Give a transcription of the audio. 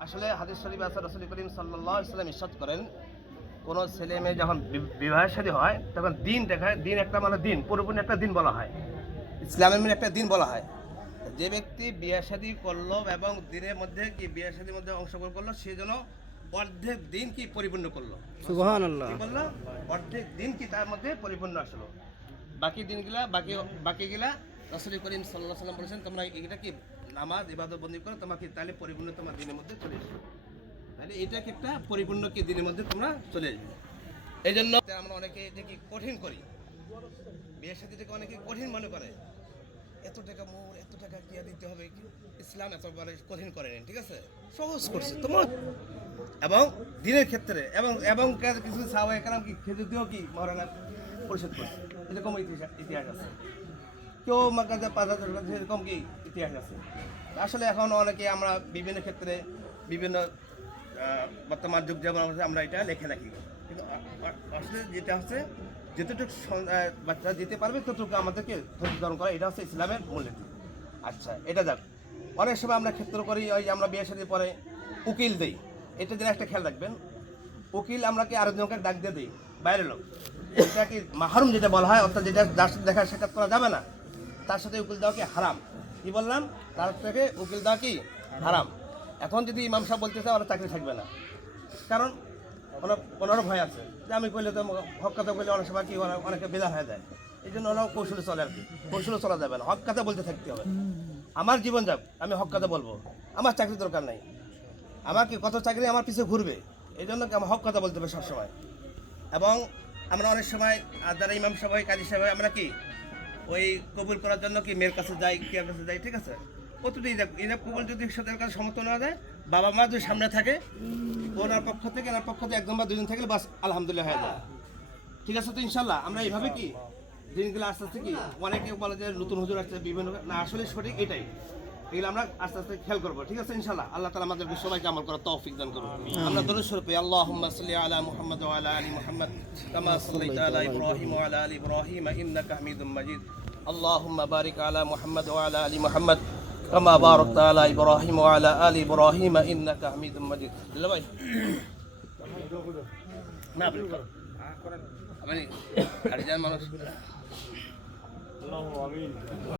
আসলে হাদিস শরীফ আছে রসুল করিম সাল্লাহ ইসলাম ইসাদ করেন কোনো ছেলে মেয়ে যখন বি- বিবাহ শাদী হয় তখন দিন দেখায় দিন একটা মানে দিন পুরোপুরি একটা দিন বলা হয়। ইসলামের মানে একটা দিন বলা হয়। যে ব্যক্তি বিয়ে শাদী করল এবং দিনের মধ্যে কি বিয়ে শাদীর মধ্যে অংশগ্রহণ করল সে যেন অর্ধেক দিন কি পরিপূর্ণ করল। বলল? অর্ধেক দিন কি তার মধ্যে পরিপূর্ণ আসলো। বাকি দিনগুলা বাকি বাকিগুলা রসুল করিম সাল্লাহ সাল্লাম বলেছেন তোমরা এটা কি নামাজ, ইবাদত বন্দি করো তোমাকে তাহলে পরিপূর্ণ তোমার দিনের মধ্যে চলে আসবে তাহলে এটা কি একটা পরিপূর্ণ কি দিনের মধ্যে তোমরা চলে আসবে এই জন্য আমরা অনেকে এটাকে কঠিন করি। বিয়ের সাথে এটাকে অনেকে কঠিন মনে করে। এত টাকা মোর, এত টাকা কি আর দিতে হবে ইসলাম এত বলে কঠিন করেনি ঠিক আছে? সহজ করছে তোমার এবং দিনের ক্ষেত্রে, এবং এবং কিছু সাহাবায়ে কালাম কি খেতে দিয়েও কি মহারানা পরিশোধ করছে? এরকম ইতিহাস আছে। কেউ আমার কাছে পাঁচ হাজার টাকা এরকম কি ইতিহাস আছে? আসলে এখন অনেকে আমরা বিভিন্ন ক্ষেত্রে বিভিন্ন বর্তমান যুগ যেমন আমরা এটা লেখে রাখি। কিন্তু আসলে যেটা হচ্ছে, যতটুকু বাচ্চারা দিতে পারবে, ততটুকু আমাদেরকে ধারণ করা, এটা হচ্ছে ইসলামের মূলনীতি আচ্ছা এটা যাক। অনেক সময় আমরা ক্ষেত্র করি, ওই আমরা বিয়ে সাথে পরে উকিল দিই। এটা যেন একটা খেয়াল রাখবেন, উকিল আমরা কি আরেকজনকে ডাক দিয়ে দিই, বাইরের লোক। এটা কি মাহরুম যেটা বলা হয়, অর্থাৎ যেটা যার সাথে দেখা সাক্ষাৎ করা যাবে না? তার সাথে উকিল দেওয়া কি হারাম? কি বললাম? তার থেকে উকিল দেওয়া কি হারাম? এখন যদি ইমাম সাহেব বলতে চায় ওরা চাকরি থাকবে না। কারণ ওনার ওনারও ভয় আছে। যে আমি কইলে তো হক কথা বললে অনেক সময় কি অনেকে বেজার হয়ে যায়। এই জন্য ওরাও কৌশলে চলে আর কি। কৌশলে চলা যাবে না। হক কথা বলতে থাকতে হবে। আমার জীবন যাক, আমি হক কথা বলব। আমার চাকরি দরকার নাই। আমার কি কত চাকরি আমার পিছনে ঘুরবে? এই জন্য কি আমার হক কথা বলতে হবে সবসময়? এবং আমরা অনেক সময় যারা ইমাম সবাই কাজী সাহেব আমরা কি ওই কবুল করার জন্য কি মেয়ের কাছে যাই, কে কাছে যাই, ঠিক আছে? কতটি ইনাপ কবুল যদি সাথে কাছে সমর্থন না দেয়, বাবা মা যদি সামনে থাকে, ওনার পক্ষ থেকে এনার পক্ষ থেকে একদম বা দুজন থাকলে বাস আলহামদুলিল্লাহ হয়ে যায় ঠিক আছে তো ইনশাল্লাহ আমরা এইভাবে কি দিনগুলো আস্তে আস্তে কি অনেকে বলে যে নতুন হুজুর আসছে, বিভিন্ন না, আসলে সঠিক এটাই। এগুলো আমরা আস্তে আস্তে খেয়াল করব। ঠিক আছে ইনশাল্লাহ আল্লাহ তালা আমাদেরকে সবাইকে আমল করার তৌফিক দান করব আমরা দরুদ স্বরূপে আল্লাহুম্মা সাল্লি আলা মুহাম্মদ আলা আলী মুহাম্মদ কামা সাল্লাইতা আলা ইব্রাহিম ওয়া আলা আলি ইব্রাহিম ইন্নাকা হামিদুম মাজিদ। আল্লাহুম্মা বারিক আলা মুহাম্মদ ওয়া আলা আলি মুহাম্মদ কামা বারাকতা আলা ইব্রাহিম ওয়া আলা আলি ইব্রাহিম ইন্নাকা হামিদুম মাজিদ। লা ভাই। না আমি মানুষ। আল্লাহু আমিন